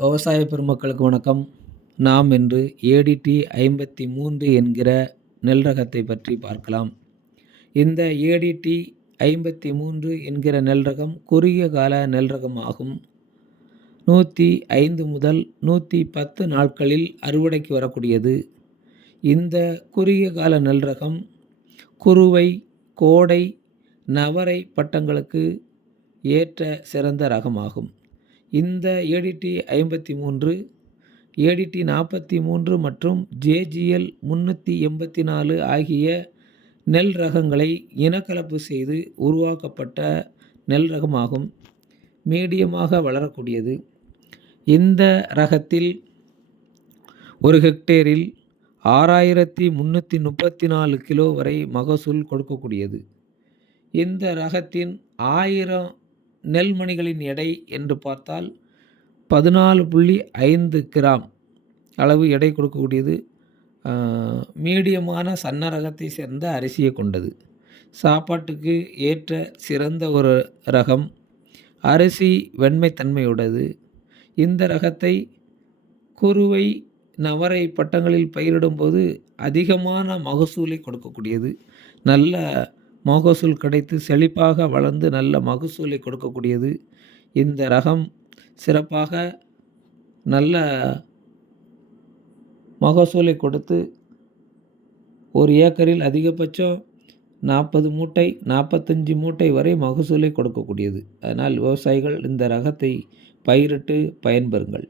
விவசாய பெருமக்களுக்கு வணக்கம். நாம் இன்று ஏடிடி 53 என்கிற நெல் ரகத்தை பற்றி பார்க்கலாம். இந்த ஏடிடி 53 என்கிற நெல் ரகம் குறுகிய கால நெல் ரகம் ஆகும். 105 முதல் 110 நாட்களில் அறுவடைக்கு வரக்கூடியது. இந்த குறுகிய கால நெல் ரகம் குறுவை, கோடை, நவரை பட்டங்களுக்கு ஏற்ற சிறந்த ரகமாகும். இந்த ஏடிடி 53, ஏடிடி 43 மற்றும் ஜேஜிஎல் 384 ஆகிய நெல் ரகங்களை இனக்கலப்பு செய்து உருவாக்கப்பட்ட நெல் ரகமாகும். மீடியமாக வளரக்கூடியது. இந்த ரகத்தில் ஒரு ஹெக்டேரில் 6334 கிலோ வரை மகசூல் கொடுக்கக்கூடியது. இந்த ரகத்தின் 1000 நெல்மணிகளின் எடை என்று பார்த்தால் 14.5 கிராம் அளவு எடை கொடுக்கக்கூடியது. மீடியமான சன்ன ரகத்தை சேர்ந்த அரிசியை கொண்டது. சாப்பாட்டுக்கு ஏற்ற சிறந்த ஒரு ரகம். அரிசி வெண்மைத்தன்மையுடையது. இந்த ரகத்தை குறுவை, நவரை பட்டங்களில் பயிரிடும்போது அதிகமான மகசூலை கொடுக்கக்கூடியது. நல்ல மகசூல் கிடைத்து செழிப்பாக வளர்ந்து நல்ல மகசூலை கொடுக்கக்கூடியது. இந்த ரகம் சிறப்பாக நல்ல மகசூலை கொடுத்து ஒரு ஏக்கரில் அதிகபட்சம் 40 மூட்டை 45 மூட்டை வரை மகசூலை கொடுக்கக்கூடியது. அதனால் விவசாயிகள் இந்த ரகத்தை பயிரிட்டு பயன்பெறுங்கள்.